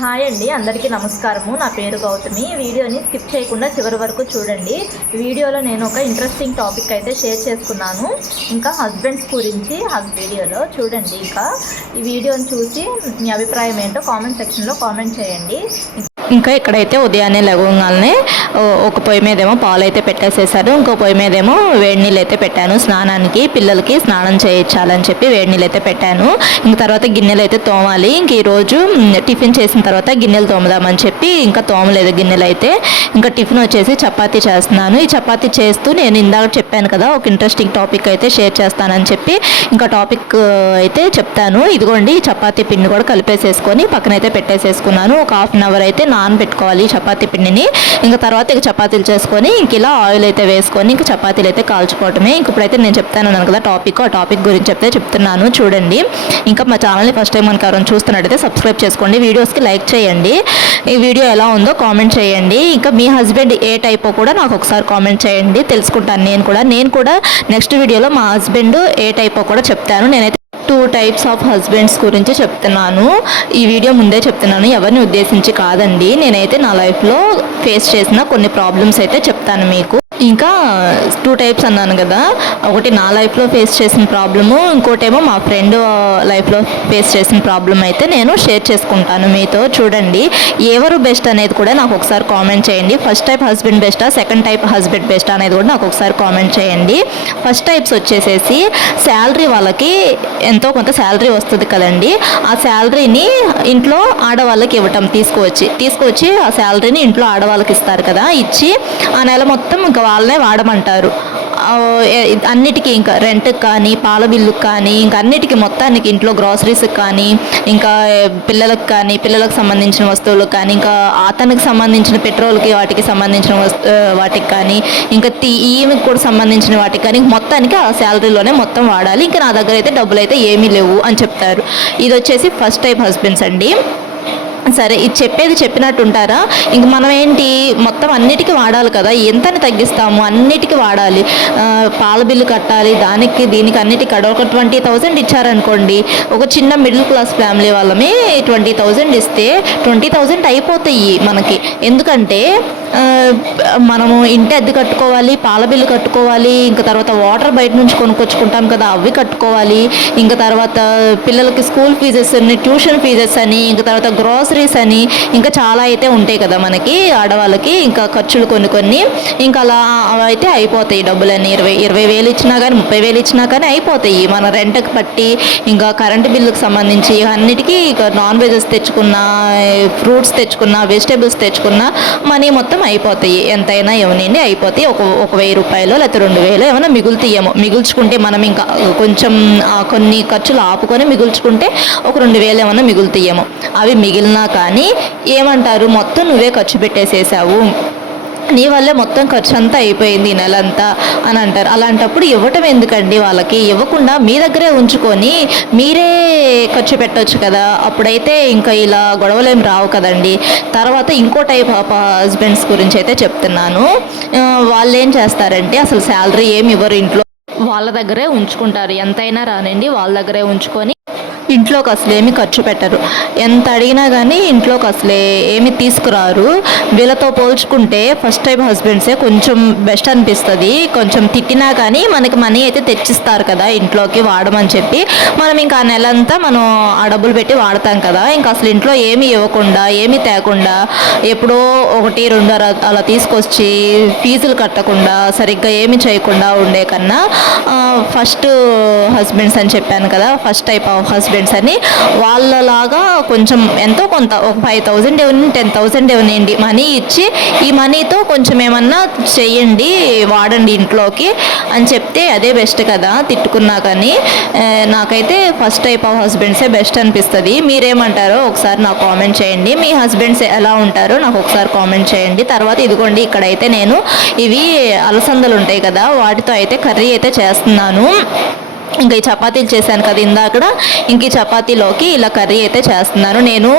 Hi అండి అందరికీ నమస్కారము. నా పేరు గౌతమి. వీడియోని స్కిప్ చేయకుండా చివరి వరకు చూడండి. వీడియోలో నేను ఒక ఇంట్రెస్టింగ్ టాపిక్ అయితే షేర్ చేసుకున్నాను. ఇంకా హస్బెండ్స్ గురించి ఆ వీడియోలో చూడండి ఇంకా. ఈ వీడియోని చూసి మీ అభిప్రాయం ఏంటో కామెంట్ సెక్షన్లో కామెంట్ చేయండి. ఇంకా ఇక్కడైతే ఉదయాన్నే లెగవగానే ఒక పొయ్యి మీదేమో పాలు అయితే పెట్టేసేసారు ఇంకో పొయ్యి మీదేమో వేడి నీళ్ళు అయితే పెట్టాను. స్నానానికి పిల్లలకి స్నానం చేయించాలని చెప్పి వేడి నీళ్ళు అయితే పెట్టాను. ఇంక తర్వాత గిన్నెలు అయితే తోమాలి. ఇంక ఈరోజు టిఫిన్ చేసిన తర్వాత గిన్నెలు తోమదామని చెప్పి ఇంకా తోమలేదు గిన్నెలు అయితే ఇంకా టిఫిన్ వచ్చేసి చపాతీ చేస్తున్నాను. ఈ చపాతీ చేస్తూ నేను ఇందాక చెప్పాను కదా ఒక ఇంట్రెస్టింగ్ టాపిక్ అయితే షేర్ చేస్తానని చెప్పి ఇంకా టాపిక్ అయితే చెప్తాను. ఇదిగోండి చపాతీ పిండి కూడా కలిపేసేసుకొని పక్కనైతే పెట్టేసేసుకున్నాను. ఒక హాఫ్ అన్ అవర్ అయితే నా నానబెట్టుకోవాలి పెట్టుకోవాలి చపాతీ పిండిని. ఇంకా తర్వాత ఇక చపాతీలు చేసుకొని ఇంక ఇలా ఆయిల్ అయితే వేసుకొని ఇంక చపాతీలు అయితే కాల్చుకోవటమే. ఇంక ఇప్పుడైతే నేను చెప్తాను అన్నాను కదా టాపిక్. ఆ టాపిక్ గురించి చెప్తే చెప్తున్నాను. చూడండి. ఇంకా మా ఛానల్ని ఫస్ట్ టైం మనకి ఎవరైనా చూస్తున్నట్టయితే సబ్స్క్రైబ్ చేసుకోండి. వీడియోస్కి లైక్ చేయండి. ఈ వీడియో ఎలా ఉందో కామెంట్ చేయండి. ఇంకా మీ హస్బెండ్ ఏ టైపో కూడా నాకు ఒకసారి కామెంట్ చేయండి. తెలుసుకుంటాను నేను కూడా. నేను కూడా నెక్స్ట్ వీడియోలో మా హస్బెండ్ ఏ టైపో కూడా చెప్తాను. నేనైతే టైప్స్ ఆఫ్ హస్బెండ్స్ గురించి చెప్తున్నాను. ఈ వీడియో ముందే చెప్తున్నాను. ఎవరిని ఉద్దేశించి కాదండి. నేనైతే నా లైఫ్లో ఫేస్ చేసిన కొన్ని ప్రాబ్లమ్స్ అయితే చెప్తాను మీకు. ఇంకా టూ టైప్స్ అన్నాను కదా. ఒకటి నా లైఫ్లో ఫేస్ చేసిన ప్రాబ్లము ఇంకోటేమో మా ఫ్రెండ్ లైఫ్లో ఫేస్ చేసిన ప్రాబ్లం అయితే నేను షేర్ చేసుకుంటాను మీతో. చూడండి ఎవరు బెస్ట్ అనేది కూడా నాకు ఒకసారి కామెంట్ చేయండి. ఫస్ట్ టైప్ హస్బెండ్ బెస్టా సెకండ్ టైప్ హస్బెండ్ బెస్టా అనేది కూడా నాకు ఒకసారి కామెంట్ చేయండి. ఫస్ట్ టైప్స్ వచ్చేసేసి శాలరీ వాళ్ళకి ఎంతో కొంత శాలరీ వస్తుంది కదండి. ఆ శాలరీని ఇంట్లో ఆడవాళ్ళకి ఇవ్వటం తీసుకువచ్చి తీసుకువచ్చి ఆ శాలరీని ఇంట్లో ఆడవాళ్ళకి ఇస్తారు కదా ఇచ్చి ఆ నెల మొత్తం ఇంకా వాళ్ళనే వాడమంటారు. అన్నిటికీ ఇంకా రెంట్కి కానీ పాల బిల్లుకి కానీ ఇంకా అన్నిటికీ మొత్తానికి ఇంట్లో గ్రాసరీస్కి కానీ ఇంకా పిల్లలకు కానీ పిల్లలకు సంబంధించిన వస్తువులకు కానీ ఇంకా అతనికి సంబంధించిన పెట్రోల్కి వాటికి సంబంధించిన వస్తు వాటికి కానీ ఇంకా తీ ఈమెకి కూడా సంబంధించిన వాటికి కానీ మొత్తానికి ఆ శాలరీలోనే మొత్తం వాడాలి. ఇంకా నా దగ్గర అయితే డబ్బులు అయితే ఏమీ లేవు అని చెప్తారు. ఇది వచ్చేసి ఫస్ట్ టైప్ హస్బెండ్స్ అండి. సరే ఇది చెప్పేది చెప్పినట్టు ఉంటారా ఇంక మనం ఏంటి? మొత్తం అన్నిటికీ వాడాలి కదా? ఎంతని తగ్గిస్తాము? అన్నిటికీ వాడాలి. పాల బిల్లు కట్టాలి. దానికి దీనికి అన్నిటికీ కడ ఒక ట్వంటీ థౌజండ్ ఇచ్చారనుకోండి ఒక చిన్న మిడిల్ క్లాస్ ఫ్యామిలీ వాళ్ళమే ట్వంటీ థౌజండ్ ఇస్తే ట్వంటీ థౌజండ్ అయిపోతాయి మనకి. ఎందుకంటే మనము ఇంటి అద్దె కట్టుకోవాలి పాల బిల్లు కట్టుకోవాలి ఇంకా తర్వాత వాటర్ బయట నుంచి కొనుక్కొచ్చుకుంటాం కదా అవి కట్టుకోవాలి. ఇంకా తర్వాత పిల్లలకి స్కూల్ ఫీజెస్ అని ట్యూషన్ ఫీజెస్ అని ఇంకా తర్వాత గ్రాసరీస్ అని ఇంకా చాలా అయితే ఉంటాయి కదా మనకి ఆడవాళ్ళకి ఇంకా ఖర్చులు కొన్ని కొన్ని. ఇంకా అలా అయితే అయిపోతాయి డబ్బులన్నీ. ఇరవై ఇరవై వేలు ఇచ్చినా కానీ ముప్పై వేలు ఇచ్చినా కానీ అయిపోతాయి. మన రెంట్కి పట్టి ఇంకా కరెంటు బిల్లుకి సంబంధించి అన్నిటికీ ఇక నాన్ వెజెస్ తెచ్చుకున్న ఫ్రూట్స్ తెచ్చుకున్న వెజిటేబుల్స్ తెచ్చుకున్న మనీ మొత్తం అయిపోతాయి. ఎంతైనా ఏమనండి అయిపోతాయి. ఒక ఒక వెయ్యి రూపాయలు లేకపోతే రెండు వేలు ఏమైనా మిగులుతాయేమో. మిగుల్చుకుంటే మనం ఇంకా కొంచెం కొన్ని ఖర్చులు ఆపుకొని మిగుల్చుకుంటే ఒక రెండు వేలు ఏమైనా మిగులుతాయేమో. అవి మిగిలినా కానీ ఏమంటారు? మొత్తం నువ్వే ఖర్చు పెట్టేసేసావు. నీ వల్లే మొత్తం ఖర్చు అంతా అయిపోయింది ఈ నెలంతా అని అంటారు. అలాంటప్పుడు ఇవ్వటం ఎందుకండి వాళ్ళకి? ఇవ్వకుండా మీ దగ్గరే ఉంచుకొని మీరే ఖర్చు పెట్టవచ్చు కదా. అప్పుడైతే ఇంకా ఇలా గొడవలు ఏం రావు కదండి. తర్వాత ఇంకో టైప్ ఆఫ్ హస్బెండ్స్ గురించి అయితే చెప్తున్నాను. వాళ్ళు ఏం చేస్తారంటే అసలు శాలరీ ఏమి ఇవ్వరు ఇంట్లో. వాళ్ళ దగ్గరే ఉంచుకుంటారు. ఎంతైనా రానండి వాళ్ళ దగ్గరే ఉంచుకొని ఇంట్లోకి అసలు ఏమి ఖర్చు పెట్టరు. ఎంత అడిగినా కానీ ఇంట్లోకి అసలే ఏమి తీసుకురారు. వీళ్ళతో పోల్చుకుంటే ఫస్ట్ టైం హస్బెండ్సే కొంచెం బెస్ట్ అనిపిస్తుంది. కొంచెం తిట్టినా కానీ మనకి మనీ అయితే తెచ్చిస్తారు కదా ఇంట్లోకి వాడమని చెప్పి. మనం ఇంకా ఆ నెలంతా మనం ఆ డబ్బులు పెట్టి వాడతాం కదా. ఇంకా అసలు ఇంట్లో ఏమి ఇవ్వకుండా ఏమి తేకుండా ఎప్పుడో ఒకటి రెండు అలా అలా తీసుకొచ్చి ఫీజులు కట్టకుండా సరిగ్గా ఏమి చేయకుండా ఉండే కన్నా ఫస్ట్ హస్బెండ్స్ అని చెప్పాను కదా ఫస్ట్ టైప్ ఆఫ్ స్టూడెంట్స్ అని వాళ్ళలాగా కొంచెం ఎంతో కొంత ఒక ఫైవ్ థౌజండ్ ఇవ్వండి టెన్ థౌజండ్ ఇవ్వనండి మనీ ఇచ్చి ఈ మనీతో కొంచెం ఏమన్నా చేయండి వాడండి ఇంట్లోకి అని చెప్తే అదే బెస్ట్ కదా తిట్టుకున్నా కానీ. నాకైతే ఫస్ట్ టైప్ ఆఫ్ హస్బెండ్సే బెస్ట్ అనిపిస్తుంది. మీరేమంటారో ఒకసారి నాకు కామెంట్ చేయండి. మీ హస్బెండ్స్ ఎలా ఉంటారో నాకు ఒకసారి కామెంట్ చేయండి. తర్వాత ఇదిగోండి ఇక్కడైతే నేను ఇవి అలసందలు ఉంటాయి కదా వాటితో అయితే కర్రీ అయితే చేస్తున్నాను. ఇంకా ఈ చపాతీలు చేశాను కదా ఇందాక ఇంక ఈ చపాతీలోకి ఇలా కర్రీ అయితే చేస్తున్నాను. నేను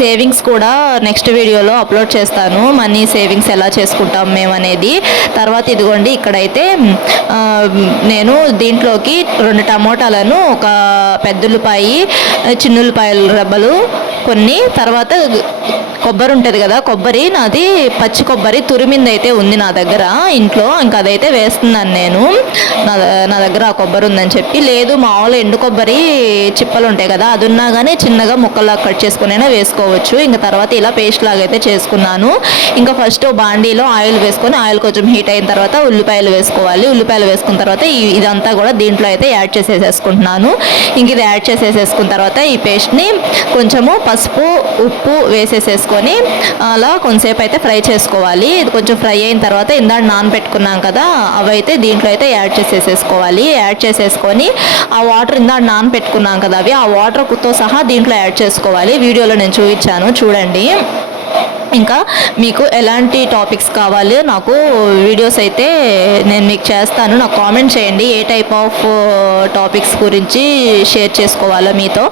సేవింగ్స్ కూడా నెక్స్ట్ వీడియోలో అప్లోడ్ చేస్తాను. మనీ సేవింగ్స్ ఎలా చేసుకుంటాం మేము అనేది. తర్వాత ఇదిగోండి ఇక్కడైతే నేను దీంట్లోకి రెండు టమోటాలను ఒక పెద్దలపాయి చిన్నుల్లిపాయల రెబ్బలు కొన్ని తర్వాత కొబ్బరి ఉంటుంది కదా కొబ్బరి నాది పచ్చి కొబ్బరి తురిమింది అయితే ఉంది నా దగ్గర ఇంట్లో ఇంకా అదైతే వేస్తున్నాను నేను. నా నా దగ్గర ఆ కొబ్బరి ఉందని చెప్పి లేదు మామూలు ఎండు కొబ్బరి చిప్పలు ఉంటాయి కదా అది ఉన్నా కానీ చిన్నగా ముక్కల్లా కట్ చేసుకునైనా వేసుకోవచ్చు. ఇంకా తర్వాత ఇలా పేస్ట్ లాగా అయితే చేసుకున్నాను. ఇంకా ఫస్ట్ బాండీలో ఆయిల్ వేసుకొని ఆయిల్ కొంచెం హీట్ అయిన తర్వాత ఉల్లిపాయలు వేసుకోవాలి. ఉల్లిపాయలు వేసుకున్న తర్వాత ఇదంతా కూడా దీంట్లో అయితే యాడ్ చేసేసేసుకుంటున్నాను. ఇంక ఇది యాడ్ చేసేసేసుకున్న తర్వాత ఈ పేస్ట్ని కొంచెము పసుపు ఉప్పు వేసేసేసుకొని అలా కొంతసేపు అయితే ఫ్రై చేసుకోవాలి. ఇది కొంచెం ఫ్రై అయిన తర్వాత ఇందాక నానబెట్టుకున్నాం కదా అవి అయితే దీంట్లో అయితే యాడ్ చేసేసేసుకోవాలి. యాడ్ చేసేసుకొని ఆ వాటర్ ఇందాక నానబెట్టుకున్నాం కదా అవి ఆ వాటర్తో సహా దీంట్లో యాడ్ చేసుకోవాలి. వీడియోలో నేను చూపించాను చూడండి. ఇంకా మీకు ఎలాంటి టాపిక్స్ కావాలి నాకు వీడియోస్ అయితే నేను మీకు చేస్తాను. నాకు కామెంట్ చేయండి ఏ టైప్ ఆఫ్ టాపిక్స్ గురించి షేర్ చేసుకోవాలో మీతో.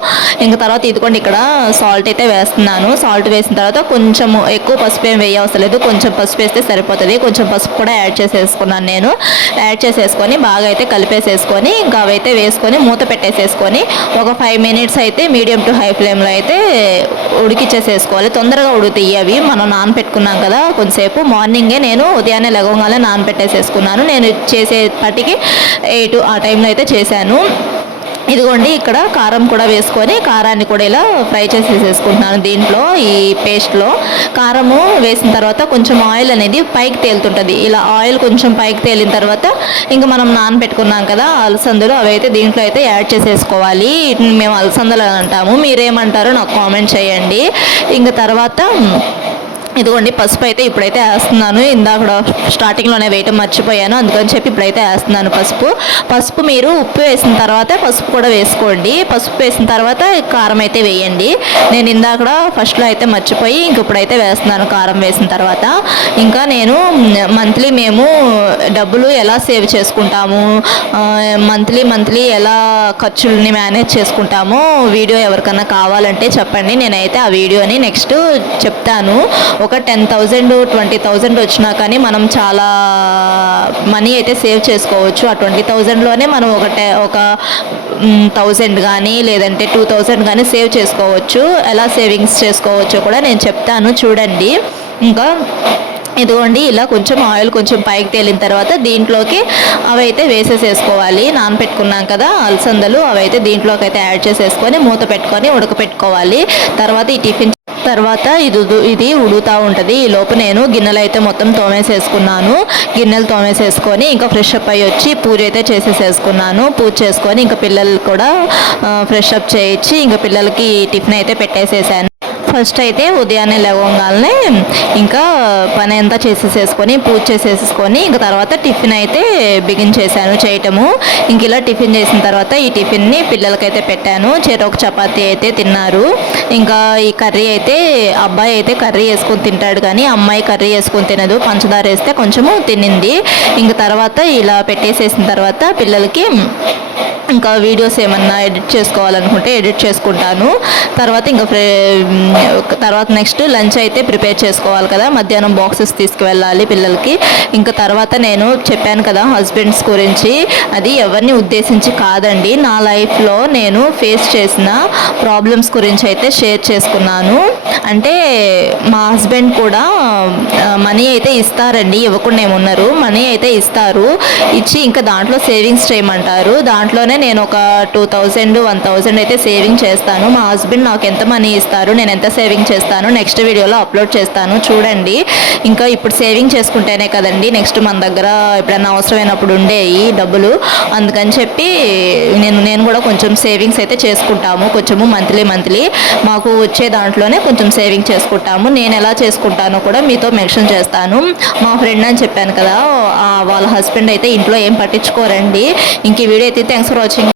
ఇంకా తర్వాత ఇదిగోండి ఇక్కడ సాల్ట్ అయితే వేస్తున్నాను. సాల్ట్ వేసిన తర్వాత కొంచెం ఎక్కువ పసుపు ఏం వేయవసరం లేదు. కొంచెం పసుపు వేస్తే సరిపోతుంది. కొంచెం పసుపు కూడా యాడ్ చేసేసుకున్నాను నేను. యాడ్ చేసేసుకొని బాగా అయితే కలిపేసేసుకొని ఇంకా అవైతే వేసుకొని మూత పెట్టేసేసుకొని ఒక ఫైవ్ మినిట్స్ అయితే మీడియం టు హై ఫ్లేమ్లో అయితే ఉడికిచ్చేసేసుకోవాలి. తొందరగా ఉడుతాయి అవి. మనం నానపెట్టుకున్నాం కదా కొంతసేపు మార్నింగే నేను ఉదయాన్నే లగవగానే నానపెట్టేసేసుకున్నాను నేను చేసేపటికి ఎయిట్ ఆ టైంలో అయితే చేశాను. ఇదిగోండి ఇక్కడ కారం కూడా వేసుకొని కారాన్ని కూడా ఇలా ఫ్రై చేసేసేసుకుంటున్నాను దీంట్లో ఈ పేస్ట్లో. కారము వేసిన తర్వాత కొంచెం ఆయిల్ అనేది పైకి తేలుతుంటుంది. ఇలా ఆయిల్ కొంచెం పైకి తేలిన తర్వాత ఇంకా మనం నానబెట్టుకున్నాం కదా అలసందులు అవి అయితే దీంట్లో అయితే యాడ్ చేసేసుకోవాలి. మేము అలసందలు అని అంటాము. మీరేమంటారో నాకు కామెంట్ చేయండి. ఇంకా తర్వాత ఇదిగోండి పసుపు అయితే ఇప్పుడైతే వేస్తున్నాను. ఇందాక స్టార్టింగ్లోనే వేయటం మర్చిపోయాను. అందుకని చెప్పి ఇప్పుడైతే వేస్తున్నాను పసుపు. పసుపు మీరు ఉప్పు వేసిన తర్వాత పసుపు కూడా వేసుకోండి. పసుపు వేసిన తర్వాత కారం అయితే వేయండి. నేను ఇందాక ఫస్ట్లో అయితే మర్చిపోయి ఇంక ఇప్పుడైతే వేస్తున్నాను కారం వేసిన తర్వాత. ఇంకా నేను మంత్లీ మేము డబ్బులు ఎలా సేవ్ చేసుకుంటాము మంత్లీ మంత్లీ ఎలా ఖర్చుల్ని మేనేజ్ చేసుకుంటామో వీడియో ఎవరికన్నా కావాలంటే చెప్పండి. నేనైతే ఆ వీడియోని నెక్స్ట్ చెప్తాను. ఒక టెన్ థౌజండ్ ట్వంటీ థౌజండ్ వచ్చినా కానీ మనం చాలా మనీ అయితే సేవ్ చేసుకోవచ్చు. ఆ ట్వంటీ థౌజండ్లోనే మనం ఒక టె ఒక థౌజండ్ కానీ లేదంటే టూ థౌజండ్ కానీ సేవ్ చేసుకోవచ్చు. ఎలా సేవింగ్స్ చేసుకోవచ్చో కూడా నేను చెప్తాను. చూడండి. ఇంకా ఇదిగోండి ఇలా కొంచెం ఆయిల్ కొంచెం పైకి తేలిన తర్వాత దీంట్లోకి అవైతే వేసేసేసుకోవాలి. నానపెట్టుకున్నాం కదా అలసందలు అవైతే దీంట్లోకి అయితే యాడ్ చేసేసుకొని మూత పెట్టుకొని ఉడకపెట్టుకోవాలి. తర్వాత ఈ టిఫిన్ తర్వాత ఇది ఇది ఉడుగుతూ ఉంటుంది. ఈ లోపు నేను గిన్నెలు అయితే మొత్తం తోమేసేసుకున్నాను. గిన్నెలు తోమేసేసుకొని ఇంకా ఫ్రెష్ అప్ అయ్యి వచ్చి పూజ అయితే చేసేసేసుకున్నాను. పూజ చేసుకొని ఇంకా పిల్లలు కూడా ఫ్రెష్ అప్ చేయించి ఇంకా పిల్లలకి టిఫిన్ అయితే పెట్టేసేసాను. ఫస్ట్ అయితే ఉదయాన్నే లేవగానే ఇంకా పని అంతా చేసేసేసుకొని పూజ చేసేసుకొని ఇంకా తర్వాత టిఫిన్ అయితే బిగించేశాను చేయటము. ఇంక ఇలా టిఫిన్ చేసిన తర్వాత ఈ టిఫిన్ని పిల్లలకైతే పెట్టాను. చెరొక చపాతి అయితే తిన్నారు. ఇంకా ఈ కర్రీ అయితే అబ్బాయి అయితే కర్రీ వేసుకొని తింటాడు కానీ అమ్మాయి కర్రీ వేసుకొని తినదు. పంచదార వేస్తే కొంచెము తినింది ఇంక తర్వాత ఇలా పెట్టేసేసిన తర్వాత పిల్లలకి ఇంకా వీడియోస్ ఏమన్నా ఎడిట్ చేసుకోవాలనుకుంటే ఎడిట్ చేసుకుంటాను. తర్వాత ఇంకా తర్వాత నెక్స్ట్ లంచ్ అయితే ప్రిపేర్ చేసుకోవాలి కదా. మధ్యాహ్నం బాక్సెస్ తీసుకువెళ్ళాలి పిల్లలకి. ఇంకా తర్వాత నేను చెప్పాను కదా హస్బెండ్స్ గురించి. అది ఎవరిని ఉద్దేశించి కాదండి. నా లైఫ్లో నేను ఫేస్ చేసిన ప్రాబ్లమ్స్ గురించి అయితే షేర్ చేసుకున్నాను. అంటే మా హస్బెండ్ కూడా మనీ అయితే ఇస్తారండి. ఇవ్వకుండా ఏమున్నారు. మనీ అయితే ఇస్తారు. ఇచ్చి ఇంకా దాంట్లో సేవింగ్స్ చేయమంటారు. దాంట్లోనే నేను ఒక టూ థౌజండ్ వన్ థౌజండ్ అయితే సేవింగ్ చేస్తాను. మా హస్బెండ్ నాకు ఎంత మనీ ఇస్తారు నేను ఎంత సేవింగ్ చేస్తాను నెక్స్ట్ వీడియోలో అప్లోడ్ చేస్తాను. చూడండి. ఇంకా ఇప్పుడు సేవింగ్ చేసుకుంటేనే కదండి నెక్స్ట్ మన దగ్గర ఎప్పుడైనా అవసరమైనప్పుడు ఉండేవి డబ్బులు. అందుకని చెప్పి నేను నేను కూడా కొంచెం సేవింగ్స్ అయితే చేసుకుంటాము. కొంచెము మంత్లీ మంత్లీ మాకు వచ్చే దాంట్లోనే కొంచెం సేవింగ్ చేసుకుంటాము. నేను ఎలా చేసుకుంటానో కూడా మీతో మెన్షన్ చేస్తాను. మా ఫ్రెండ్ అని చెప్పాను కదా వాళ్ళ హస్బెండ్ అయితే ఇంట్లో ఏం పట్టించుకోరండి. ఇంక వీడియో అయితే థ్యాంక్స్ ఫర్ 情况